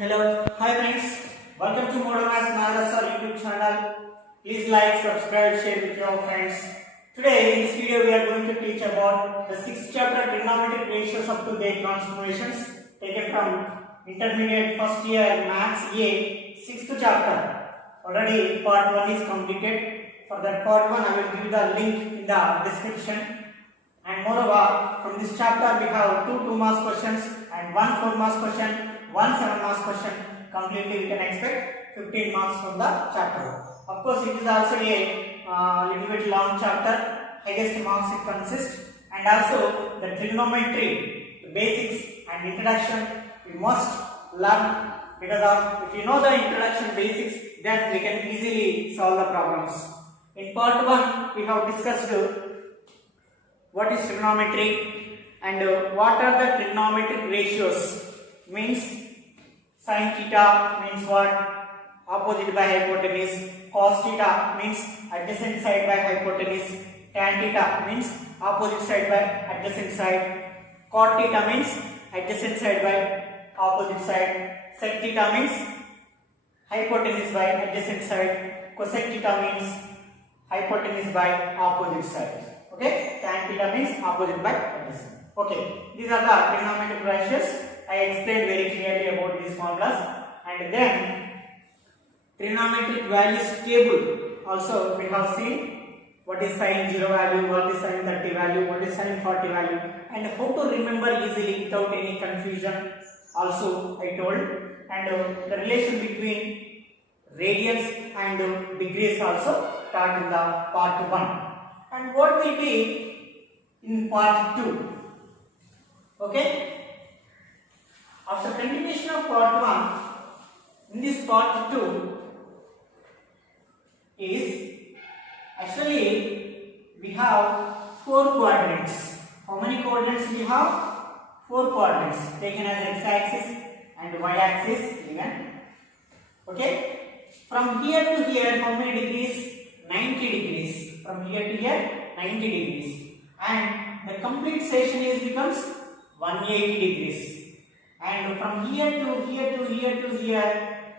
Hello, hi friends. Welcome to Model Maths Madrasa YouTube channel. Please like, subscribe, share with your friends. Today in this video we are going to teach about the 6th chapter trigonometric ratios up to date transformations taken from intermediate first year Maths A 6th chapter. Already part 1 is completed. For that part 1 I will give the link in the description. And moreover, from this chapter we have two 2 marks questions and one 4 marks question. One 7 marks question. Completely we can expect 15 marks from the chapter. Of course, it is also a little bit long chapter. Highest marks it consists, and also the trigonometry, the basics and introduction we must learn, because of if you know the introduction basics, then we can easily solve the problems. In part 1 we have discussed what is trigonometry and what are the trigonometric ratios. Means sin theta means what? Opposite by hypotenuse. Cos theta means adjacent side by hypotenuse. Tan theta means opposite side by adjacent side. Cot theta means adjacent side by opposite side. Sec theta means hypotenuse by adjacent side. Cosec theta means hypotenuse by opposite side. Okay? Tan theta means opposite by adjacent. Okay, these are the trigonometric ratios. I explained very clearly about these formulas, and then trigonometric values table also we have seen what is sin 0 value, what is sin 30 value, what is sin 40 value, and how to remember easily without any confusion also I told, and the relation between radians and degrees also taught in the part 1, and what will be in part 2. Okay, after continuation of part 1, in this part 2 is actually we have 4 quadrants. How many quadrants we have? 4 quadrants taken as x-axis and y-axis given. Okay, from here to here how many degrees? 90 degrees. From here to here 90 degrees, and the complete section is becomes 180 degrees, and from here to here to here to here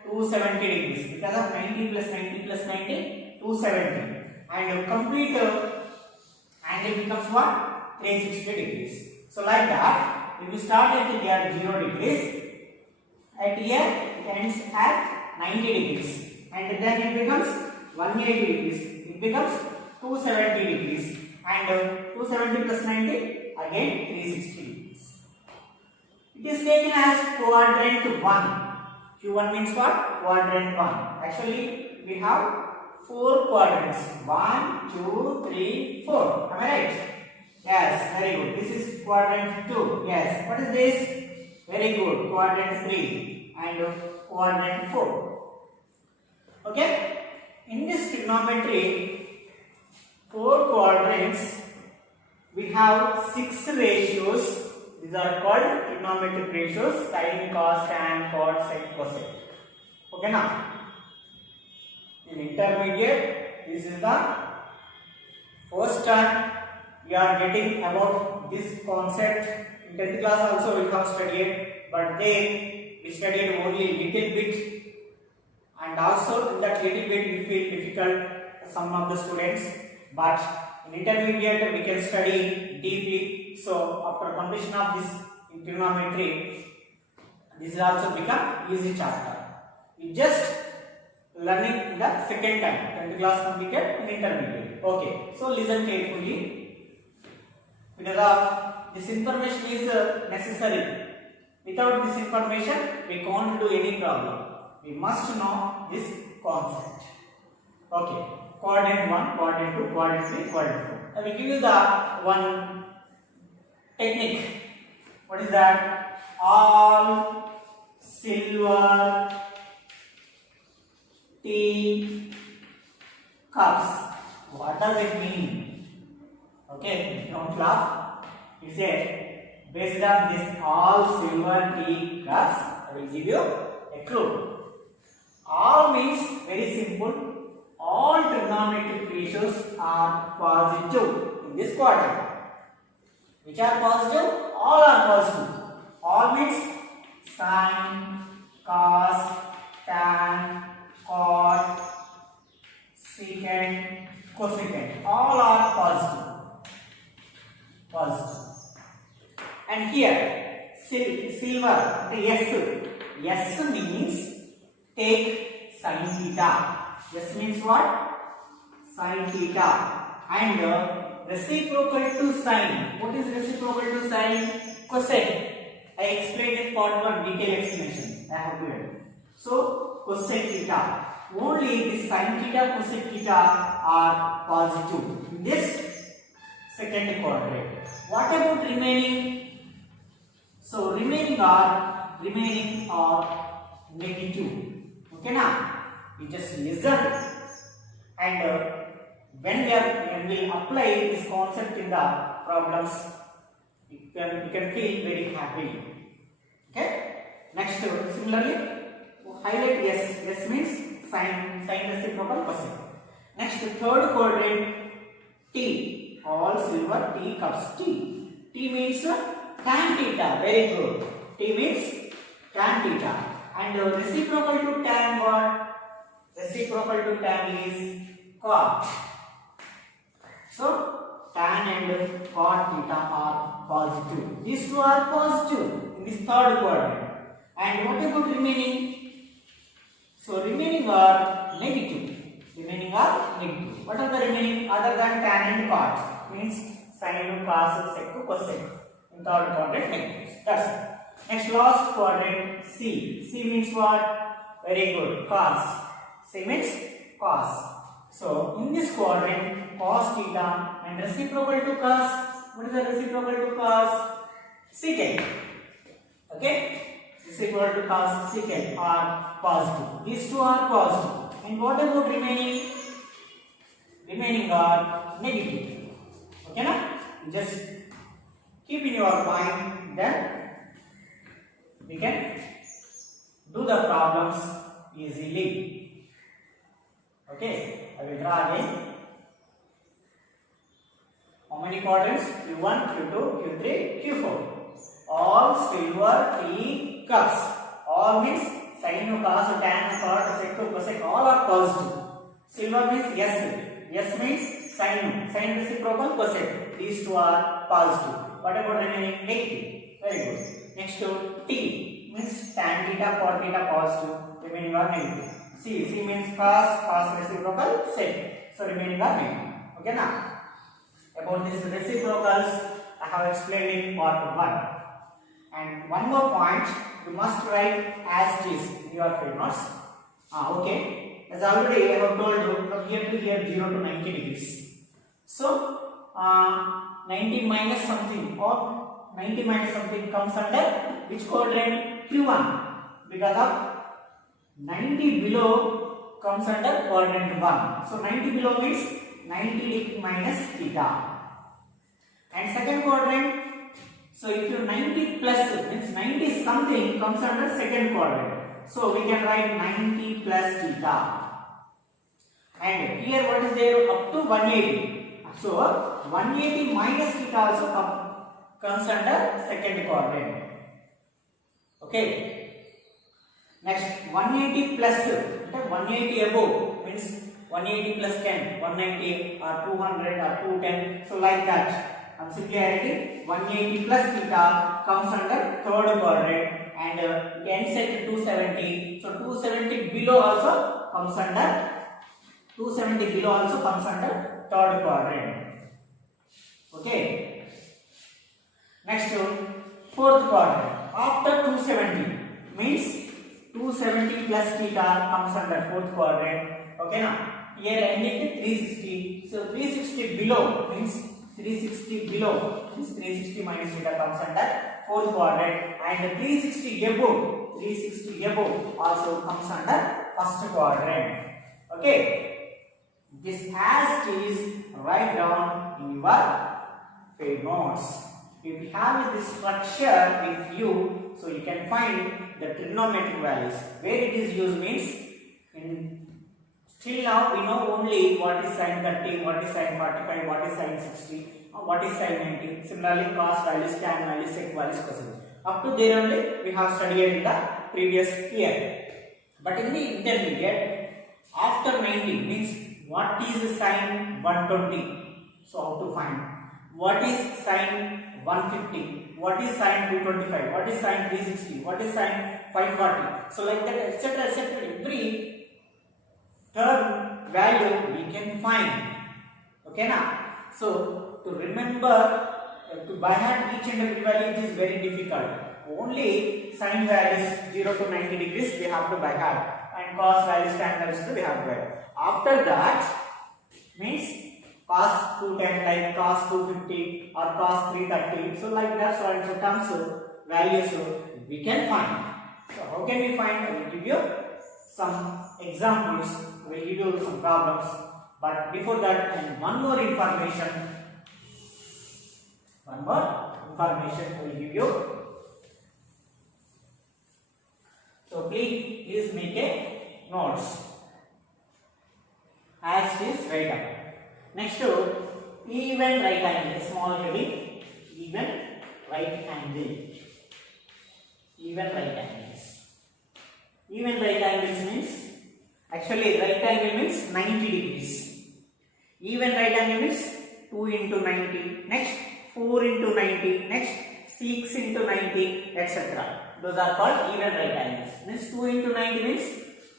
270 degrees, because of 90 plus 90 plus 90 270, and complete angle becomes what? 360 degrees. So like that, if you start at here 0 degrees, at here it ends at 90 degrees, and then it becomes 180 degrees, it becomes 270 degrees, and 270 plus 90 again 360 degrees. It is taken as quadrant 1. Q1 means what? Quadrant 1. Actually, we have 4 quadrants. 1, 2, 3, 4. Am I right? Yes, very good. This is quadrant 2. Yes. What is this? Very good. Quadrant 3 and quadrant 4. Okay? In this trigonometry, 4 quadrants, we have 6 ratios. These are called trigonometric ratios: sin, cos, tan, cot, sec, cosec. Okay, now in intermediate, this is the first time we are getting about this concept. In 10th class also we have studied, but then we studied only little bit, and also in that little bit we feel difficult some of the students, but in intermediate we can study deeply. So after completion of this in trigonometry, this will also become easy chapter. We just learning in the second time, 10th class completed in intermediate. Okay, so listen carefully, because of this information is necessary. Without this information we can't do any problem. We must know this concept. Okay, quadrant 1, quadrant 2, quadrant 3, quadrant 4. I will give you the one technique. What is that? All silver tea cups. What does it mean? Okay, don't laugh. You say, based on this all silver tea cups, I will give you a clue. All means very simple. All trigonometric ratios are positive in this quadrant. Which are positive? All are positive. All means sin, cos, tan, cot, secant, cosecant, all are positive. And here silver, the S means take sin theta. S means what? Sin theta. And reciprocal to sin. What is reciprocal to sin? Cosec. I explained in part 1, detailed explanation. I have given. So cosec theta. Only the sin theta, cosec theta are positive in this second quadrant. What about remaining? So remaining are negative. Okay now? You just listen, and when we apply this concept in the problems, you can feel very happy. Okay. Next, similarly, highlight S. S means sin reciprocal cosec. Next, third quadrant, T. All silver, T cups T. T means tan theta. Very good. T means tan theta. And reciprocal to tan what? Reciprocal to tan is cot. So tan and cot theta are positive. These two are positive in this third quadrant. And what about remaining? So remaining are negative. What are the remaining other than tan and cot? Means sin, cos, sec, cosec. In third quadrant negative. That's it. Next, last quadrant C. C means what? Very good. Cos. C means cos. So in this quadrant, cos theta and reciprocal to cos. What is the reciprocal to cos? Secant. Okay? Reciprocal to cos secant are positive. These two are positive. And what about remaining? Remaining are negative. Okay na? Just keep in your mind, then we can do the problems easily. Okay, I will draw again. How many quadrants? Q1, Q2, Q3, Q4. All silver tea cups. All means sin, cos, tan, cot, sec, cosec. All are positive. Silver means S. S means sin reciprocal cosec. These two are positive. What about remaining? Negative. Very good. Next to T means tan theta, cot theta positive. Remaining are negative. C means cos reciprocal sec. So remaining are negative. Okay now? About these reciprocals, I have explained in part 1. And one more point, you must write as it is in your field notes. Okay. As already I have told you, from here to here 0 to 90 degrees. So 90 minus something or 90 minus something comes under which quadrant? Q1. Because of 90 below comes under quadrant 1. So 90 below means 90 degree minus theta. And second quadrant, so if you 90 plus means 90 something comes under second quadrant. So we can write 90 plus theta. And here what is there? Up to 180. So 180 minus theta also comes under second quadrant. Okay. Next 180 plus 180 above means 180 plus 10, 190 or 200 or 210. So like that. I'm simply writing 180 plus theta comes under third quadrant and it ends at 270. So 270 below also comes under third quadrant. Okay. Next fourth quadrant. After 270 means 270 plus theta comes under fourth quadrant. Okay now. Here ending at 360. So 360 below means 360 minus theta comes under fourth quadrant, and 360 above also comes under first quadrant. Okay, this as is write down in your field notes. If you have this structure with you, so you can find the trigonometric values. Where it is used means till now we know only what is sin 30, what is sin 45, what is sin 60. what is sin 90. Similarly, cos values, tan values, sec values, cosine. Up to there only we have studied in the previous year. But in the intermediate, after 90 means what is sin 120? So how to find? What is sin 150? What is sin 225? What is sin 360? What is sin 540? So like that, etc., etc. Every term value we can find. Okay now? So to remember, to by heart each and every value, it is very difficult. Only sin values 0 to 90 degrees we have to by heart, and cos values, tan values we have to by heart. After that means cos 210 like cos 250 or cos 330. So like that, so and so terms values we can find. So how can we find? I will give you some examples. I will give you some problems. But before that, and one more information I will give you. So please make a notes as it is right up. Next to even right angle, small heading, even right angle. Even right angles. Even right angles means, actually right angle means 90 degrees. Even right angle means 2 into 90, next 4 into 90, next 6 into 90, etc. Those are called even right angles. Means 2 into 90 means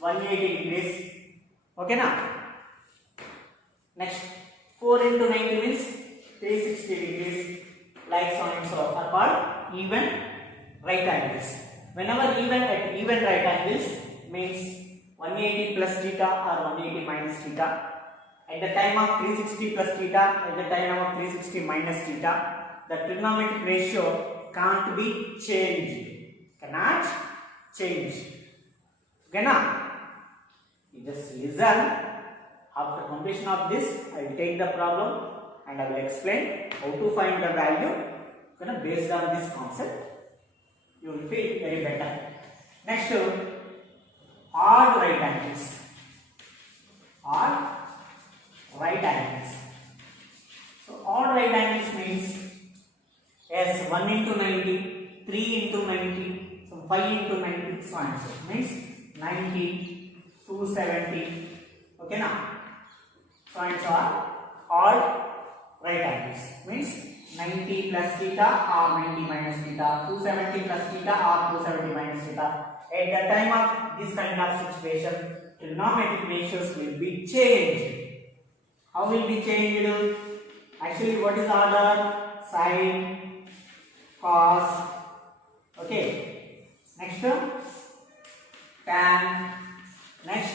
180 degrees. Okay now? Next 4 into 90 means 360 degrees. Like so and so are called even right angles. Whenever even at even right angles means 180 plus theta or 180 minus theta. At the time of 360 plus theta, at the time of 360 minus theta, the trigonometric ratio can't be changed. Cannot change. Okay now? You just listen. After completion of this, I will take the problem and I will explain how to find the value. Okay, based on this concept, you will feel very better. Next, odd right angles. Odd right angles. So odd right angles means as 1 into 90, 3 into 90, so 5 into 90, so and so. Means 90, 270. Okay now? So and so are odd right angles. Means 90 plus theta or 90 minus theta, 270 plus theta or 270 minus theta. At the time of this kind of situation, trigonometric ratios will be changed. How will be changed? Actually, what is order? Sin, cos. Okay. Next, tan. Next,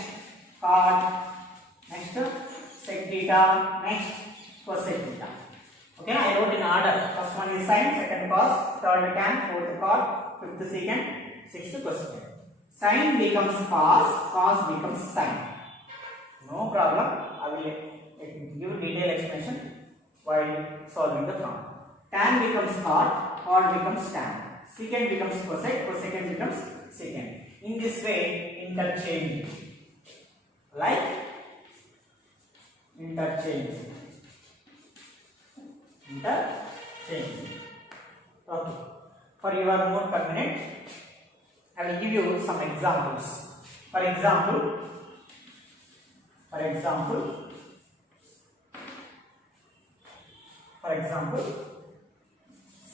cot. Next, sec theta. Next, cosec theta. Okay, I wrote in order. First one is sin, second cos, third tan, fourth cot, fifth secant, sixth cosecant. Sin becomes cos, cos becomes sin. No problem. I will give detailed explanation while solving the problem. Tan becomes cot, cot becomes tan. Secant becomes cosec, cosecant becomes secant. In this way, interchange. Like interchange. Interchange. Okay. For your more convenient, I will give you some examples. For example,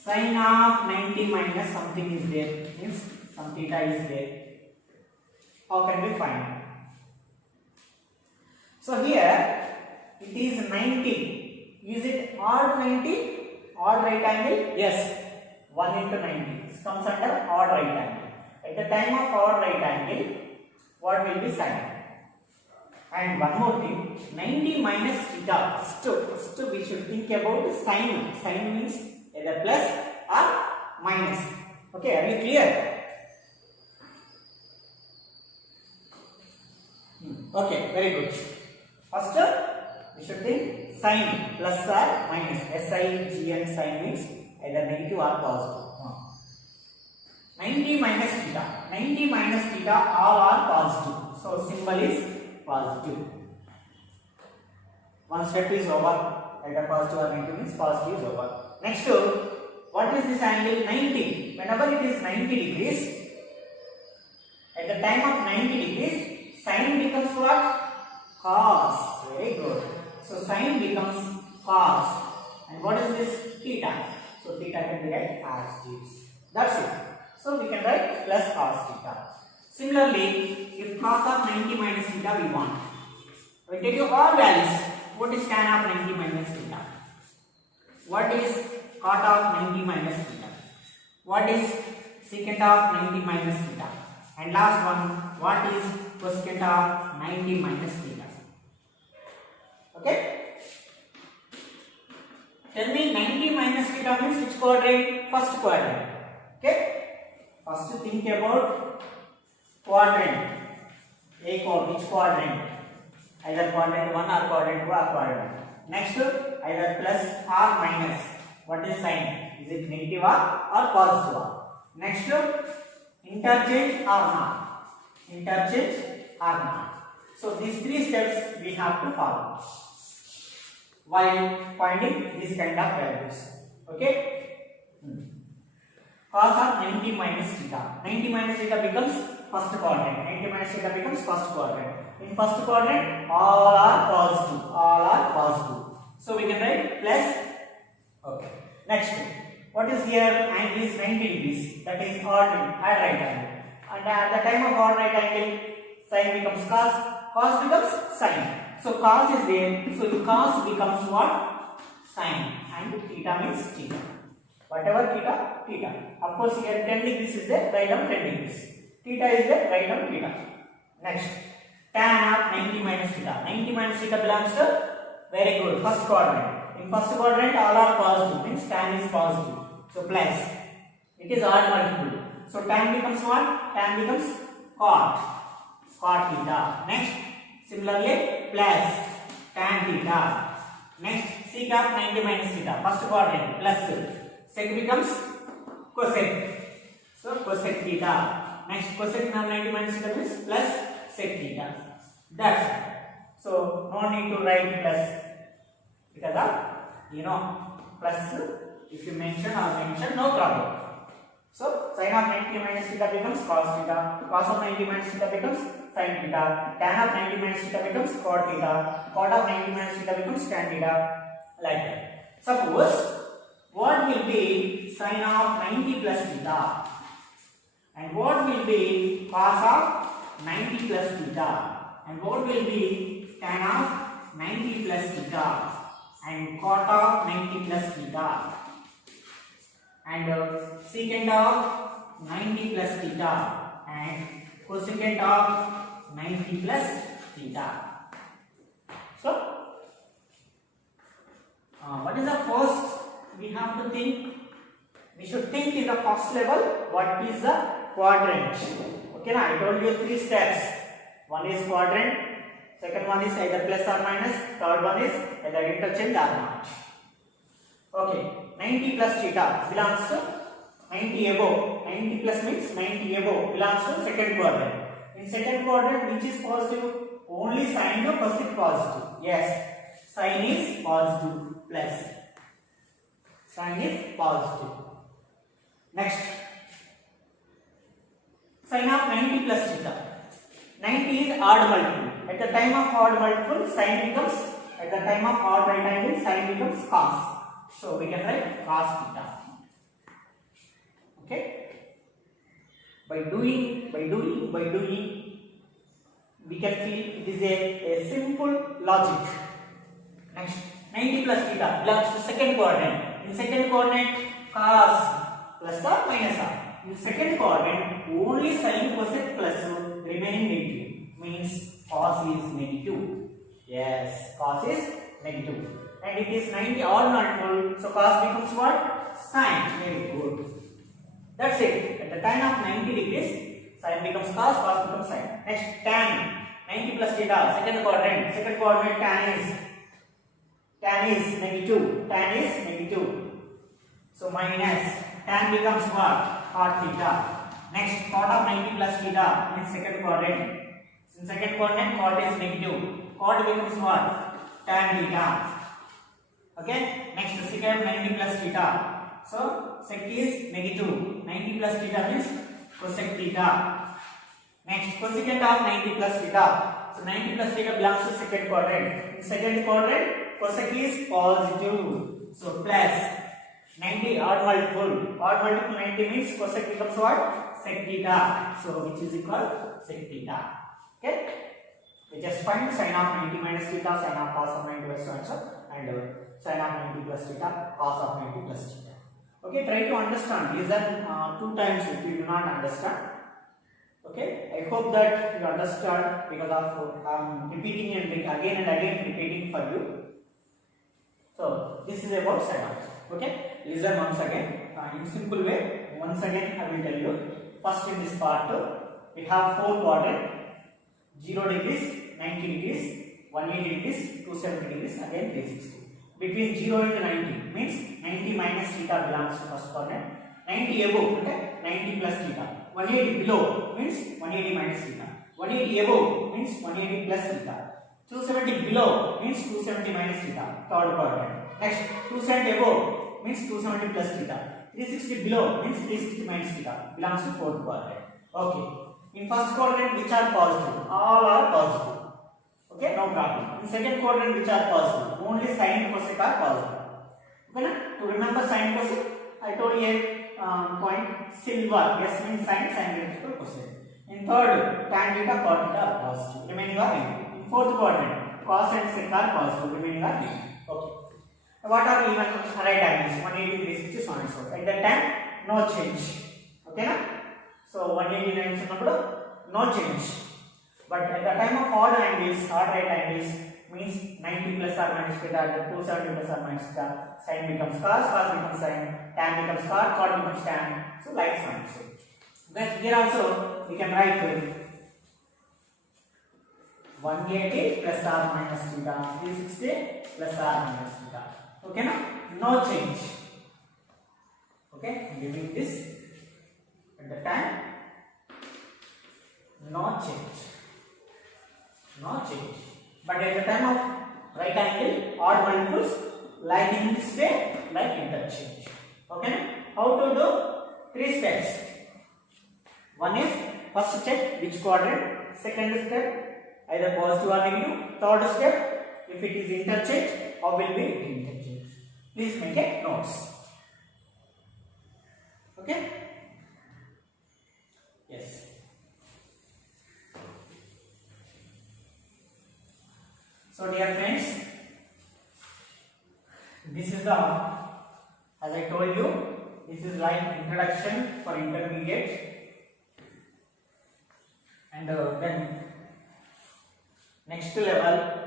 sin of 90 minus something is there, means some theta is there. How can we find? So here it is 90. Is it odd 90? Odd right angle? Yes. 1 into 90. This comes under odd right angle. At the time of odd right angle, what will be sin? And one more thing, 90 minus theta. First we should think about sin. Sin means either plus or minus. Okay, are you clear? Okay, very good. First, we should think sin plus or minus. SIGN sign means either negative or positive. 90 minus theta. 90 minus theta all are positive. So symbol is positive. One step is over. Either positive or negative means positive is over. Next, what is this angle? 90. Whenever it is 90 degrees, at the time of 90 degrees, sine becomes what? Cos. Very good. So sine becomes cos. And what is this? Theta. So theta can be write as this. That's it. So we can write plus cos theta. Similarly, if cos of 90 minus theta we want, we take all values. What is tan of 90 minus theta? What is cot of 90 minus theta? What is secant of 90 minus theta? And last one, what is cosecant of 90 minus theta? Okay? Tell me 90 minus theta means which quadrant? First quadrant. Okay? First think about quadrant. Which quadrant? Either quadrant 1 or quadrant 2 or quadrant. Next, either plus or minus. What is sign? Is it negative or positive? Next, interchange or not? Interchange or not? So these three steps we have to follow while finding this kind of values. Okay? Cos of 90 minus theta. 90 minus theta becomes first quadrant. 90 minus theta becomes first quadrant. In first quadrant, all are positive. All are positive. So we can write plus. Okay. Next, what is here? Angle is 90 degrees. That is odd right angle. And at the time of odd right angle, sine becomes cos. Cos becomes sine. So cos is there. So cos becomes what? Sine. And theta means theta. Whatever theta, theta. Of course, here 10 degrees is there. Write down 10 degrees. Theta is there. Write down theta. Next, tan of 90 minus theta. 90 minus theta belongs to, very good, first quadrant. In first quadrant, all are positive. Means tan is positive. So plus. It is odd multiple. So tan becomes what? Tan becomes cot. Cot theta. Next, similarly, plus tan theta. Next, sec of 90 minus theta. First quadrant, plus. Sec becomes cosec. So cosec theta. Next, cosec of 90 minus theta means plus sec theta. That's it. So no need to write plus because of plus. If you mention no problem. So sin of 90 minus theta becomes cos theta. Cos of 90 minus theta becomes sin theta. Tan of 90 minus theta becomes cot theta. Cot of 90 minus theta becomes tan theta. Like that. Suppose what will be sin of 90 plus theta? And what will be cos of 90 plus theta? And what will be tan of 90 plus theta? And cot of 90 plus theta? And secant of 90 plus theta? And cosecant of 90 plus theta? So, what is the first we have to think? We should think in the first level what is the quadrant. Okay, now I told you 3 steps. One is quadrant, second one is either plus or minus, third one is either interchange or not. Okay, 90 plus theta belongs to 90 above. 90 plus means 90 above belongs to second quadrant. In second quadrant, which is positive? Only sine or cosec positive. Yes, sine is positive plus. Sine is positive. Next, sine of 90 plus theta. 90 is odd multiple. At the time of odd multiple, sine becomes, at the time of odd right angle, sine becomes cos. So we can write cos theta. Okay? By doing, we can feel it is a simple logic. Next, 90 plus theta belongs to second quadrant. In second quadrant, cos plus or minus or. In second quadrant, only sine cosec plus remaining negative. Means cos is negative. Yes, cos is negative. And it is 90 odd multiple. So cos becomes what? Sine. Very good. That's it. At the time of 90 degrees, sine becomes cos, cos becomes sine. Next, tan. 90 plus theta. Second quadrant. Second quadrant tan is negative. Tan is negative. So minus. Tan becomes what? Cot theta. Next, cot of 90 plus theta in second quadrant. In second quadrant, cot is negative. Cot becomes what? Tan theta. Okay, next secant 90 plus theta. So sec is negative. 90 plus theta means cosec theta. Next cosecant of 90 plus theta. So 90 plus theta belongs to second quadrant. In second quadrant, cosec is positive. So plus 90 odd multiple. Odd multiple 90 means cosec becomes what? Sec theta. So which is equal sec theta. Okay. We just find sin of 90 minus theta, sin of cos of 90 plus answer, and sin of 90 plus theta, cos of 90 plus theta. Okay, try to understand. Listen 2 times if you do not understand. Okay, I hope that you understand because of repeating and again repeating for you. So this is about sin of. Okay, listen once again in simple way. Once again I will tell you. First in this part we have 4 quadrants. 0 degrees, 90 degrees, 180 degrees, 270 degrees, again 360. Between 0 and 90 means 90 minus theta belongs to first quadrant. 90 above, okay, 90 plus theta. 180 below means 180 minus theta. 180 above means 180 plus theta. 270 below means 270 minus theta, third quadrant. Next, 270 above means 270 plus theta. 360 below means 360 minus theta, belongs to fourth quadrant. Okay. In first quadrant, which are positive? All are positive. Okay, no problem. In second quadrant, which are positive? Only sin and cosec are positive. Okay, to remember sin and cosec, I told you a point silver. Yes means sin, sin is equal to cosec. In third, tan theta, cot theta are positive. Remaining are negative. In fourth quadrant, cos and sec are positive. Remaining are negative. Okay. What are even right angles? 180, 360, so on and so forth. At that time, no change. Okay, na? So 189 no change. But at the time of odd angles, odd right angles means 90 plus or minus theta, 270 plus or minus theta, sin becomes cos, cos becomes sin, tan becomes cot, cot becomes tan. So like so and so. Then here also we can write 180 plus or minus theta, 360 plus or minus theta. Okay, now no change. Okay, giving this. At the time, no change. No change. But at the time of right angle, odd multiples, like in this way, like interchange. Okay? How to do? 3 steps. One is first check which quadrant. Second step, either positive or negative. Third step, if it is interchange, how will be interchange? Please make it notes. Okay? Yes. So dear friends, this is the, as I told you, this is like introduction for intermediate, and then next level,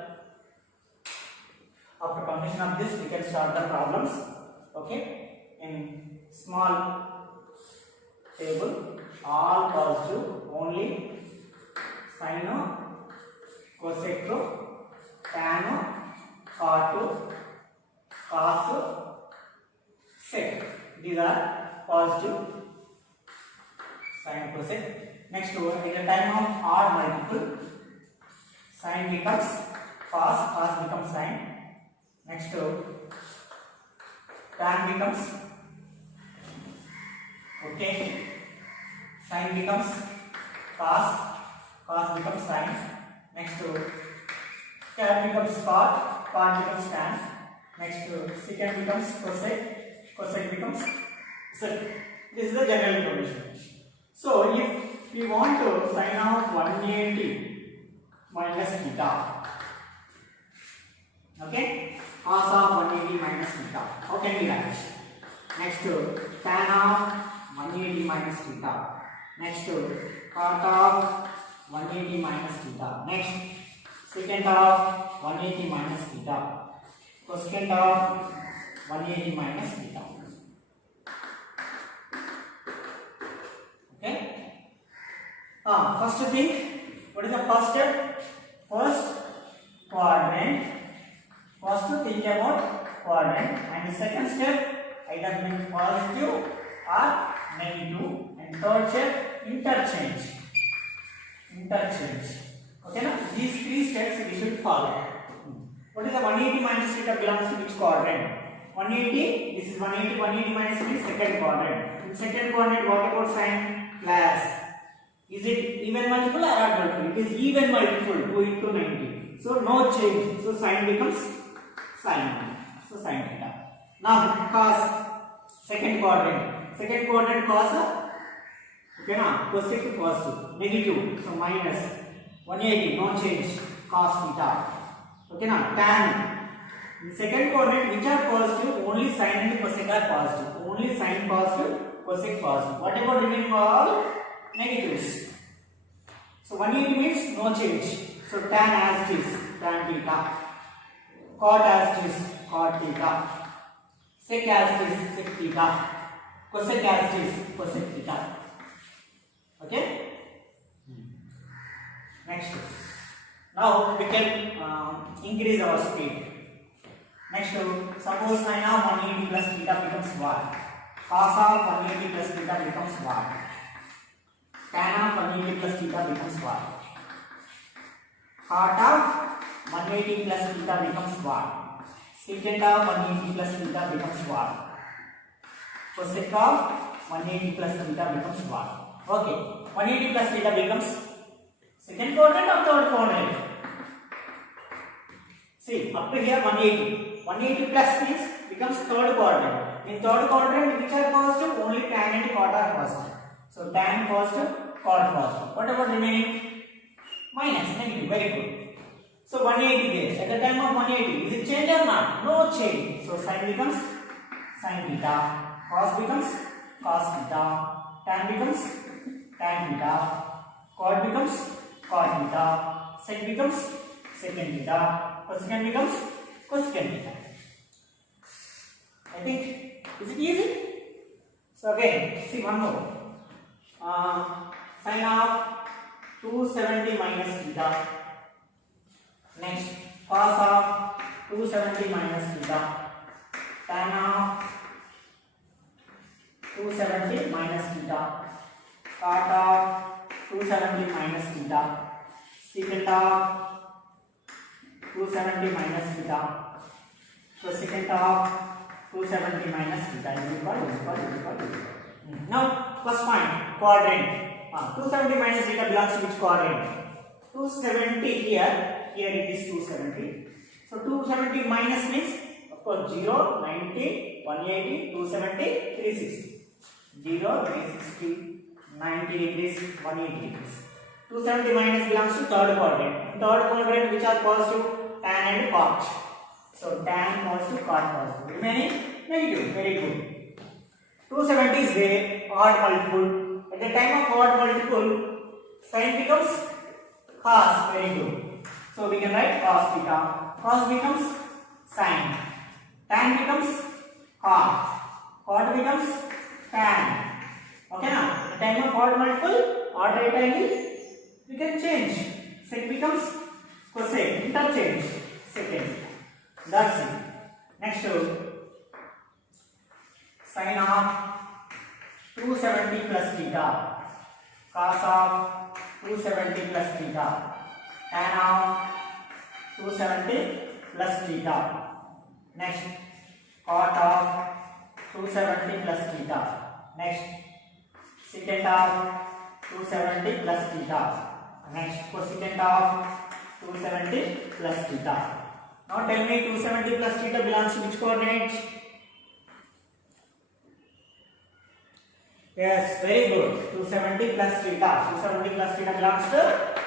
after completion of this we can start the problems. Okay, in small table, all positive, only sino, cosecro, tano, coto, cos, sec. These are positive, sin, cosec. Next one, at the time of odd multiple, sin becomes cos, cos becomes sin. Next tan becomes, okay, sin becomes cos, cos becomes sin. Next tan becomes cot, cot becomes tan. Next secant becomes cosec, cosec becomes sec. This is the general information. So if we want to sin of 180 minus theta, okay, cos of 180 minus theta, how can we write? Next tan of 180 minus theta. Next cot of 180 minus theta. Next secant of 180 minus theta. Cosecant of 180 minus theta. Okay. First thing, what is the first step? First quadrant. First think about quadrant, and the second step either being positive or negative, and third step interchange. Interchange. Okay, now these 3 steps we should follow. What is the 180 minus theta belongs to which quadrant? 180, this is 180, 180 minus means second quadrant. In second quadrant, what about sign? Plus. Is it even multiple or odd multiple? It is even multiple, 2 into 90. So no change. So sign becomes sign. So sin theta. Now cos, second quadrant. Second quadrant cos, okay na? Positive, positive, negative. So minus 180, no change. Cos theta. Okay na? Tan. In second quadrant, which are positive? Only sin and cosec are positive. Only sin positive, cosec positive. What about remaining all negatives? So 180 means no change. So tan as it is, tan theta. Cot as it is, cot theta. Sec as it is, sec theta. Cosec as it is, cosec theta. Okay? Next. Now we can increase our speed. Next, suppose sin of 180 plus theta becomes what? Cos of 180 plus theta becomes what? Tan of 180 plus theta becomes what? Cot of 180 plus theta becomes what? Secant of 180 plus theta becomes what? Cosec of 180 plus theta becomes what? Okay, 180 plus theta becomes second quadrant or third quadrant? See, up to here 180. 180 plus means becomes third quadrant. In third quadrant, which are positive? Only tan and cot are positive. So tan positive, cot positive. What about remaining? Minus, negative. Very good. So 180 there. At the time of 180, is it change or not? No change. So sin becomes sin theta. Cos becomes cos theta. Tan becomes tan theta. Cot becomes cot theta. Sec becomes secant theta. Cosecant becomes cosecant theta. I think, is it easy? So again, see one more. Sin of 270 minus theta. Next, cos of 270 minus theta. Tan of 270 minus theta. Cot of 270 minus theta. Secant of 270 minus theta. So secant of 270 minus theta is equal. Now first find quadrant. 270 minus theta belongs to which quadrant? 270 here it is 270. So 270 minus means of course 0, 90, 180, 270, 360. 0, 360, 90 degrees, 180 degrees. 270 minus belongs to third quadrant. In third quadrant, which are positive? Tan and cot. So tan positive, cot positive. Remaining negative. Very good. 270 is there, odd multiple. At the time of odd multiple, sin becomes cos. Very good. So we can write cos theta. Cos becomes sin. Tan becomes cot. Cot becomes tan. Okay now? At the time of odd multiple, odd right angle, we can change. Sec becomes cosec. Interchange. Second. That's it. Next, sin of 270 plus theta. Cos of 270 plus theta. Tan of 270 plus theta. Next, cot of 270 plus theta. Next, secant of 270 plus theta. Next, cosecant of 270 plus theta. Now tell me 270 plus theta belongs to which coordinate? Yes, very good. 270 plus theta. 270 plus theta belongs to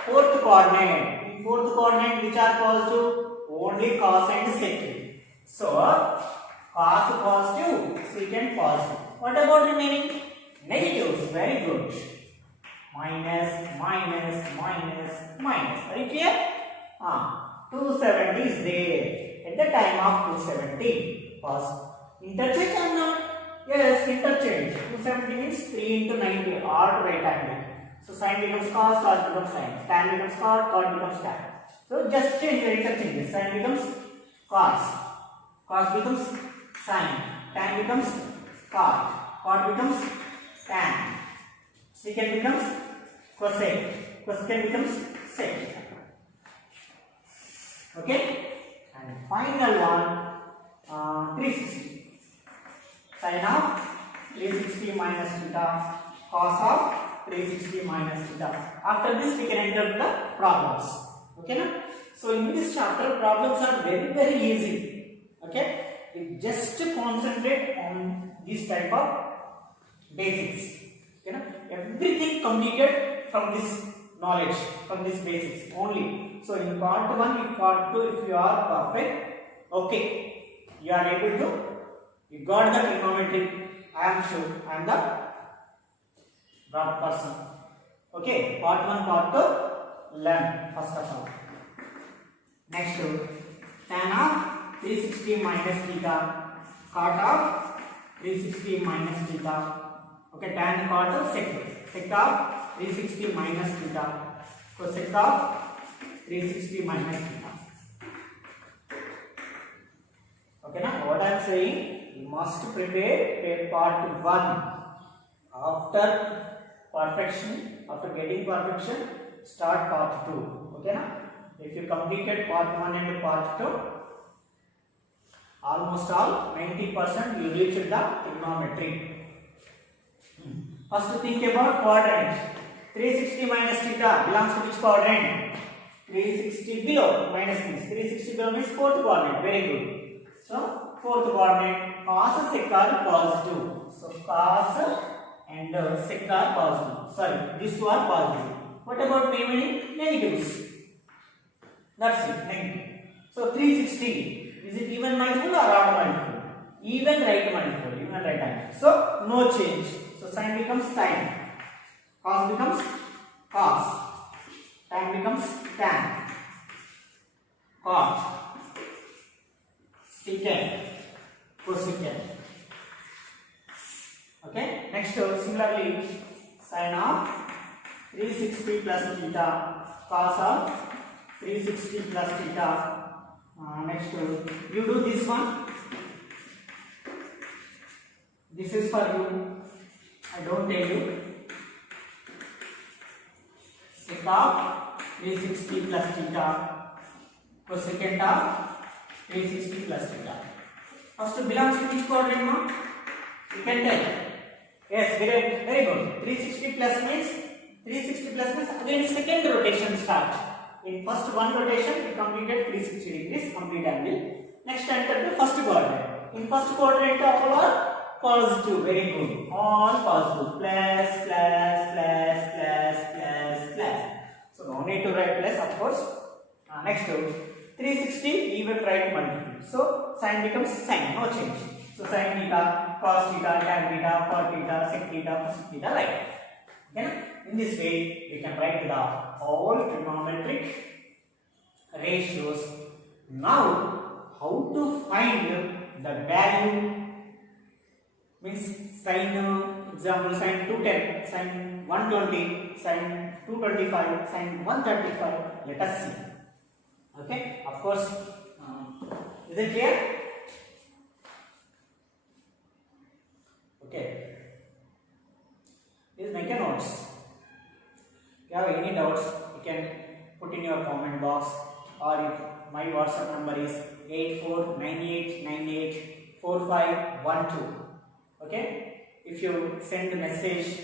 fourth coordinate. In fourth coordinate, which are positive? Only cos and sec. So, cos positive, secant positive. What about remaining? Negatives. Very good. Minus, minus, minus, minus. Very clear? 270 is there. At the time of 270, pause. Interchange or not? Yes, interchange. 270 means 3 into 90, odd right angle. So sin becomes cos, cos becomes sin. Tan becomes cot, cot becomes tan. So just change the interchange. Sin becomes cos, cos becomes sin. Tan becomes cot, cot becomes tan. Secant becomes cosec, cosecant becomes sec. Okay? And final one 360. Sin of 360 minus theta, cos of 360 minus theta. After this we can enter the problems. Okay na? So in this chapter problems are very easy. Okay, we just concentrate on this type of basics. Okay na? Everything completed from this knowledge, from this basics only. So in part 1, in part 2, if you are perfect, okay, you are able to, you got the trigonometry. I am sure I am the right person. Okay, part 1, part 2, learn first of all. Next, tan of 360 minus theta, cot of 360 minus theta. Okay, tan cot sec of 360 minus theta, cosec of 360 minus theta. Okay, now what I am saying, you must prepare part 1. After perfection, after getting perfection, start part 2. Okay, now if you completed part 1 and part 2, almost all 90% you reach the trigonometry. First think about quadrant. 360 minus theta belongs to which quadrant? 360 below minus means 360 below means fourth quadrant. Very good. So fourth quadrant, cos sec are positive. So cos and sec are positive. Sorry, these two are positive. What about remaining negatives? That's it, negative. So 360, is it even multiple or odd multiple? Even right multiple, even right angle. So no change. So sin becomes sin, cos becomes cos, tan becomes tan, cot, secant, cosecant. Okay, next similarly sin of 360 plus theta, cos of 360 plus theta. Next you do this one. This is for you. I don't tell you. Sec of 360 plus theta, cosecant of 360 plus theta. First belongs to which quadrant, ma? You can tell. Yes, very good. 360 plus means again second rotation start. In first one rotation we completed 360 degrees complete angle. Next enter the first quadrant. In first quadrant all are positive. Very good. All positive. Plus, plus, plus, plus, plus, plus. So no need to write plus, of course. Next 360 even right multiple. So sin becomes sin. No change. So sin theta, cos theta, tan theta, cot theta, sec theta, cosec theta, right? Okay. In this way, we can write the all trigonometric ratios. Now, how to find the value? Means sin, example sin 210, sin 120, sin 225, sin 135. Let us see. Okay, of course. Is it clear? Okay. Please make a notes. If you have any doubts, you can put in your comment box, or my WhatsApp number is 8498984512. Okay? If you send a message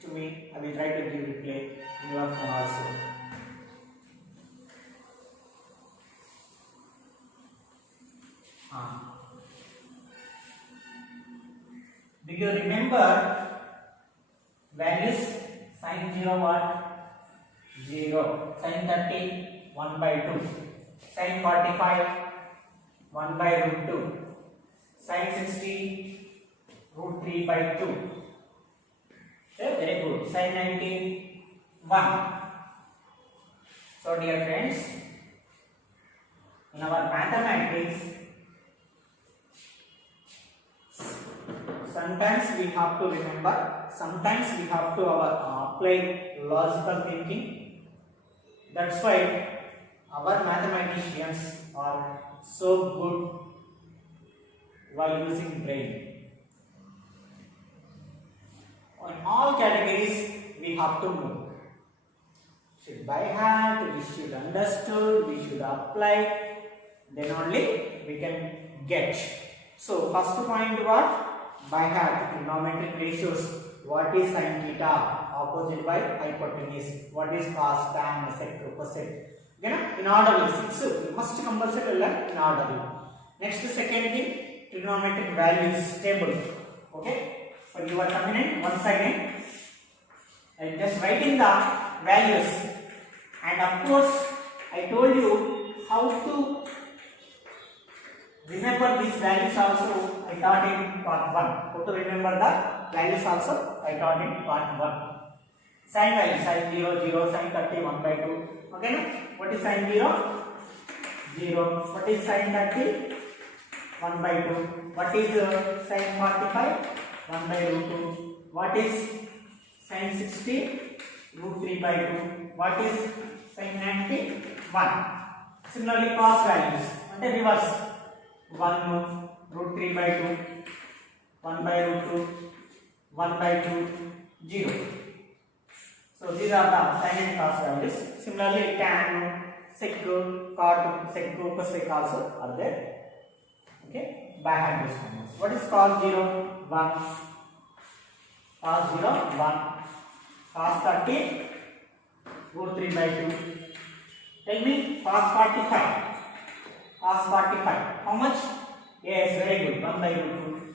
to me, I will try to give reply in your phone also. Do you remember values? Sin 0 what? 0. Sin 30, 1 by 2. Sin 45, 1 by root 2. Sin 60, root 3 by 2. Okay, very good. Sin 90, 1. So dear friends, in our mathematics, sometimes we have to remember, sometimes we have to apply logical thinking. That's why our mathematicians are so good while using brain. On all categories we have to move. Should by heart, we should understood, we should apply, then only we can get. So first point what? By heart trigonometric ratios. What is sin theta? Opposite by hypotenuse. What is cos, tan, sec, cosec? Okay, in order 6 you must compulsory learn in order. Next second thing, trigonometric values table. Okay, so you are coming in once again and just writing the values, and of course I told you how to remember these values also. I taught in part 1. How to remember the values also I taught in part 1. Sin value, sin 0 0, sin 30 1 by 2. Okay, no? What is sin 0? 0. What is sin 30? 1 by 2. What is sin 45? 1 by root 2. What is sin 60? Root 3 by 2. What is sin 90? 1. Similarly, cos values and reverse. 1 root 3 by 2, 1 by root 2, 1 by 2, 0. So these are the sin and cos values. Similarly, tan, sec, cot, sec, cosec also are there. Okay, by hand these numbers. What is cos 0? 1. Cos 0, 1. Cos 30, root 3 by 2. Tell me, cos 45. Cos 45. How much? Yes, very good. 1 by root 2.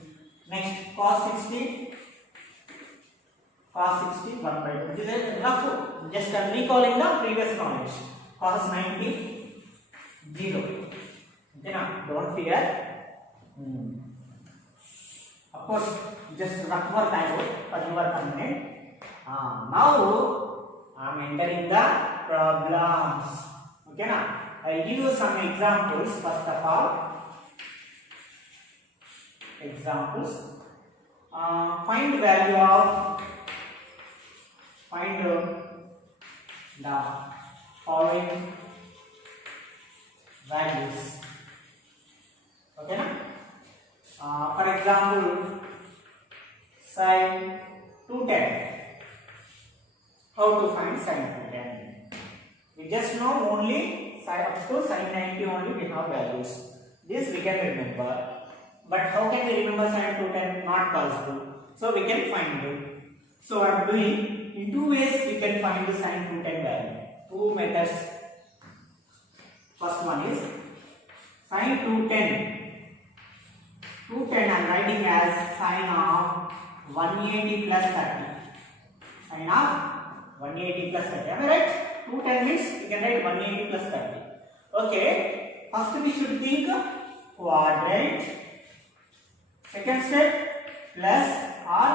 Next, cos 60. Cos 60, 1 by 2. This is rough. Just recalling the previous knowledge. Cos 90, 0. Okay, now, don't fear. Of course, just rough work I wrote for your convenience. Now, I am entering the problems. Okay, now. I will give you some examples. First of all, examples. Find the following values. Okay, na? For example, sin 210. How to find sin 210? We just know only up to sin 90 only we have values. This we can remember. But how can we remember sin 210? Not possible. So we can find it. So I am doing in 2 ways we can find the sin 210 value. 2 methods. First one is sin 210. 210 I am writing as sin of 180 plus 30. Sin of 180 plus 30. Am I right? 210 means we can write 180 plus 30. Okay, first we should think quadrant. Second step, plus or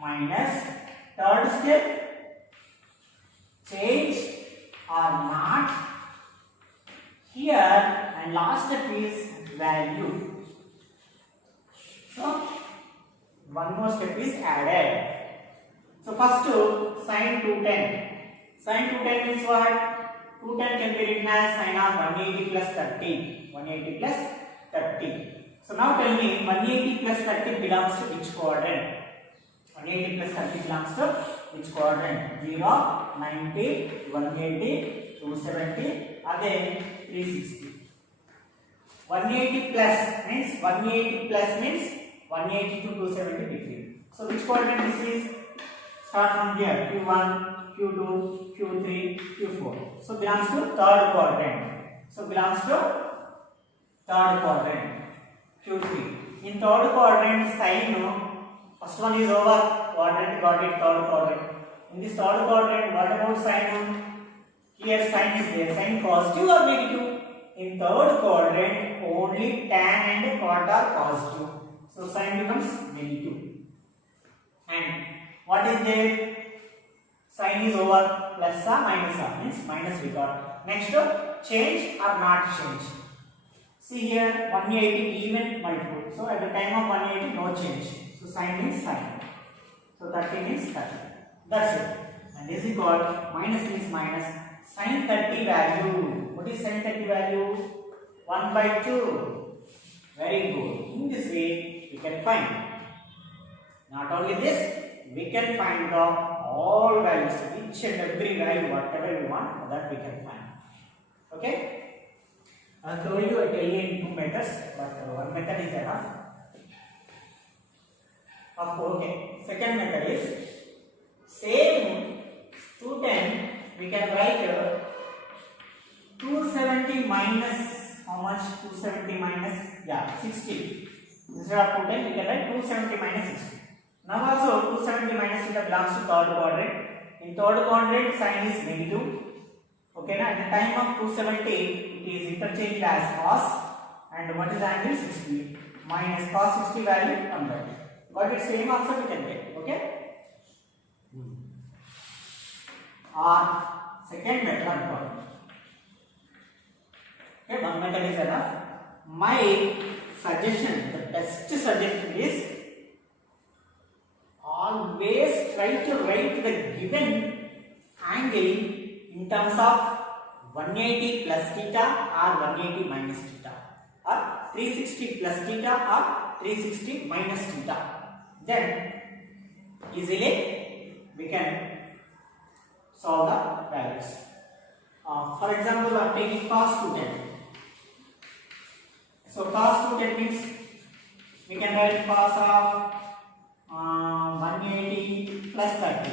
minus. Third step, change or not. Here, and last step is value. So, one more step is added. So, first sin 210. Sin 210 means what? 210 can be written as sin of 180 plus 30. 180 plus 30. So now tell me 180 plus 30 belongs to which quadrant? 180 plus 30 belongs to which quadrant? 0, 90, 180, 270, again 360. 180 plus means 180 plus means 180 to 270 degree. So which quadrant this is? Start from here. Q1, Q2, Q3, Q4. So belongs to third quadrant. So belongs to third quadrant. Q3. In third quadrant, sin, first one is over. Quadrant got it, third quadrant. In this third quadrant, what about sin? Here sin is there. Sin positive or negative? In third quadrant, only tan and cot are positive. So sin becomes negative. And what is there? Sin is over, plus or minus or, means minus we got. Next, change or not change. See here, 180 even multiple. So at the time of 180, no change. So sin means sin. So 30 means 30. That's it. And is equal, minus means minus. Sin 30 value. What is sin 30 value? 1 by 2. Very good. In this way, we can find. Not only this, we can find the all values, each and every value, whatever we want, that we can find. Okay. I told you I tell you in two methods, but one method is enough. Okay. Second method is same 210. We can write 270 minus how much? 270 minus 60. Instead of 210, we can write 270 minus 60. Now also 270 minus theta belongs to third quadrant. In third quadrant, sign is negative. Okay, now at the time of 270, it is interchanged as cos, and what is angle? 60 minus cos 60 value 100. Got it? Same also we can get. Okay. Or second method. Okay, one method is enough. My suggestion, the best suggestion is always try to write the given angle in terms of 180 plus theta or 180 minus theta, or 360 plus theta or 360 minus theta. Then easily we can solve the values. For example, I am taking cos 210. So cos 210 means we can write cos of 180 plus 30.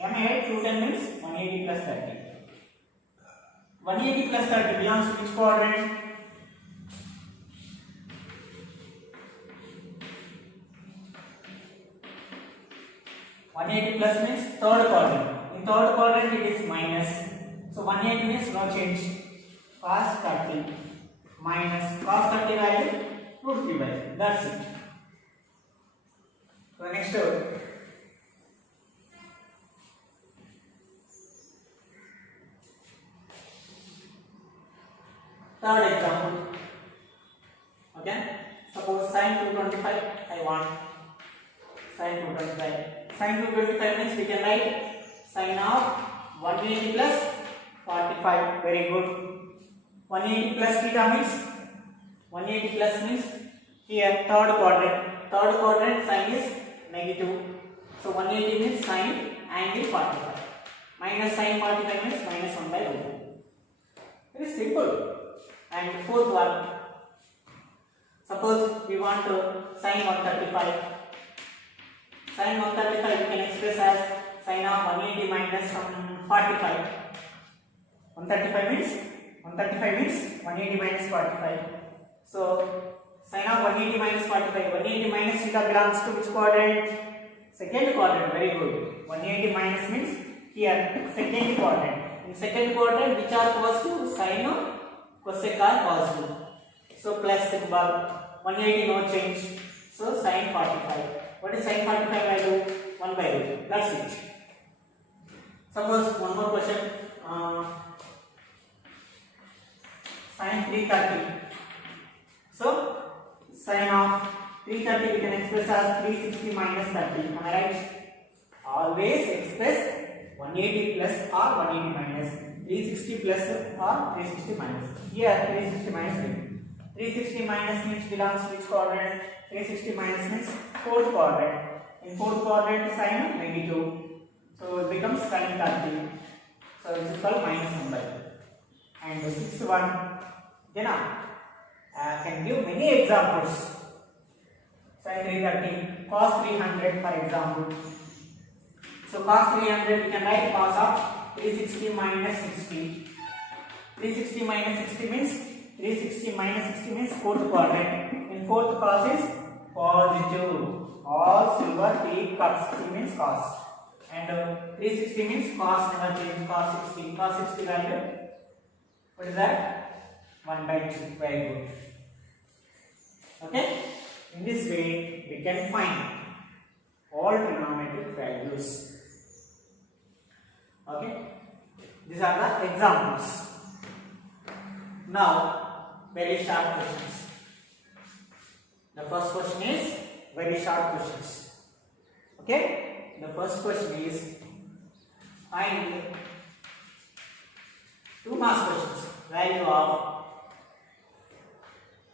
Am I right? 210 means 180 plus 30. 180 plus 30 belongs to which quadrant? One 180 plus means third quadrant. In third quadrant it is minus. So 180 means no change. Cos 30 minus cos 30 value root 3 value. That's it. So next third example. Okay. Suppose sin 225 I want. Sin 225. Sin 225 means we can write sin of 180 plus 45. Very good. 180 plus theta means 180 plus means here third quadrant. Third quadrant sin is negative. So 180 means sin angle 45. Minus sin 45 means minus 1 by 1. Very simple. And fourth one. Suppose we want to sin 135. Sin 135 we can express as sin of 180 minus 45. 135 means 180 minus 45. So sin of 180 minus 45. 180 minus theta belongs to which quadrant? Second quadrant. Very good. 180 minus means here second quadrant. In second quadrant which are positive? Sin cosec are positive. So plus symbol. 180 no change. So sin 45. What is sin 45 value? 1 by root. That's it. Suppose one more question. Sin 330. So sin of 330 we can express as 360 minus 30. Am I right? Always express 180 plus or 180 minus. 360 plus or 360 minus. Here 360 minus 360 minus means belongs to which quadrant? 360 minus means fourth quadrant. In fourth quadrant sin negative. So it becomes sin 30. So this is called minus 1 by 2. And the sixth one, then I can give many examples. Sin 330, cos 300 for example. So cos 300 we can write cos of 360 minus 60. 360 minus 60 means 360 minus 60 means fourth quadrant. In fourth cos is positive. All silver tea cups. 60 means cos. And 360 means cos never change. Cos 60. Cos 60 value. What is that? 1 by 2. Very good. Okay. In this way we can find all trigonometric values. Okay. These are the examples. Now, very short questions. The first question is very short questions. Okay? The first question is find two marks questions. Value of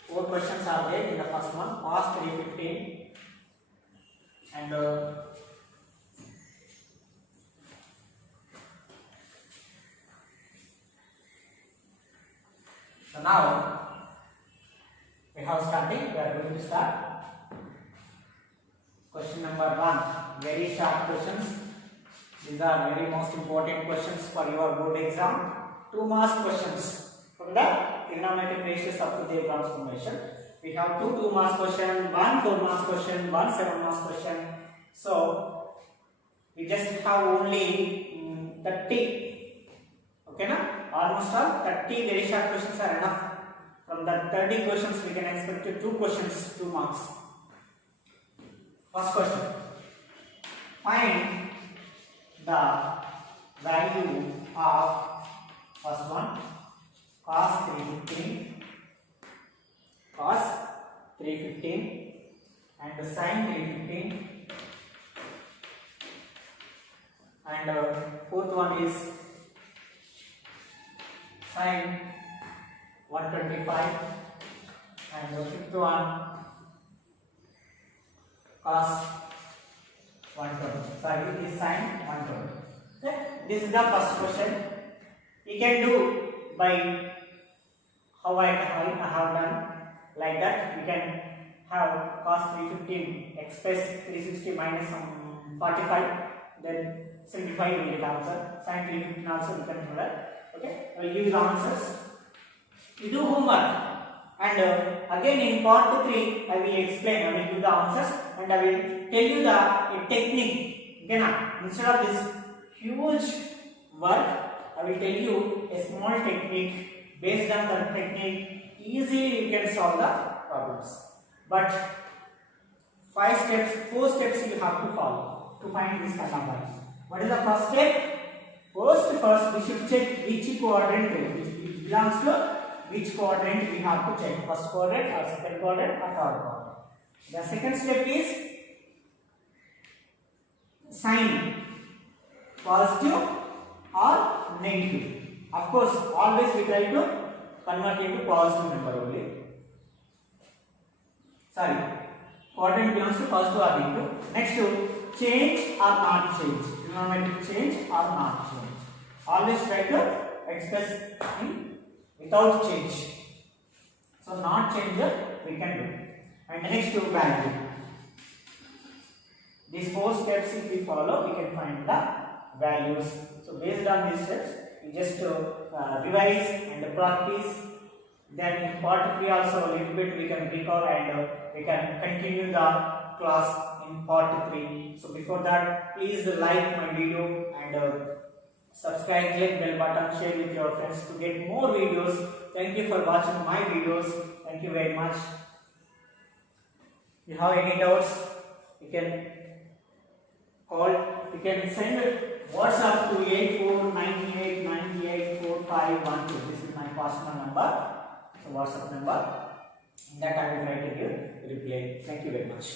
4 questions are there in the first one. Cos 315 and so now These are very most important questions for your board exam. 2 marks questions from the trigonometric ratios of Fourier transformation. We have 2 marks question, 1 4 marks question, 1 7 marks question. So we just have only 30. Okay, na? Almost all 30 very short questions are enough. From the 30 questions, we can expect 2 questions, 2 marks. First question. Find the value of first one cos 315 and sin 315 and fourth one is sin 125 and the fifth one cos 120. Sorry, it is sin 120. Okay? This is the first question. You can do by how I have done like that. We can have cos 315 express 360 minus 45, then simplify we get answer. Sin 315 also we can do that. Okay, I will give the answers. You do homework, and again in part 3 I will explain. I will give the answers and I will tell you the technique. Okay, now instead of this huge work, I will tell you a small technique. Based on the technique, easily you can solve the problems. But 4 steps you have to follow to find this kind of value. What is the first step? First we should check which quadrant which belongs to which quadrant we have to check. First quadrant or second quadrant or third quadrant. The second step is sign, positive or negative. Of course, always we try to convert into positive number only. Sorry, quadrant belongs to positive or negative. Next to change or not change. Trigonometric change or not change. Always try to express in without change. So not change we can do. And next to value. These 4 steps if we follow, we can find the values. So based on these steps, we just revise and practice. Then in part 3 also a little bit we can recall and we can continue the class in part 3. So before that, please like my video and subscribe, click bell button, share with your friends to get more videos. Thank you for watching my videos. Thank you very much. If you have any doubts, you can call, you can send WhatsApp to 8498984512. This is my personal number, so WhatsApp number. In that I will try to give reply. Thank you very much.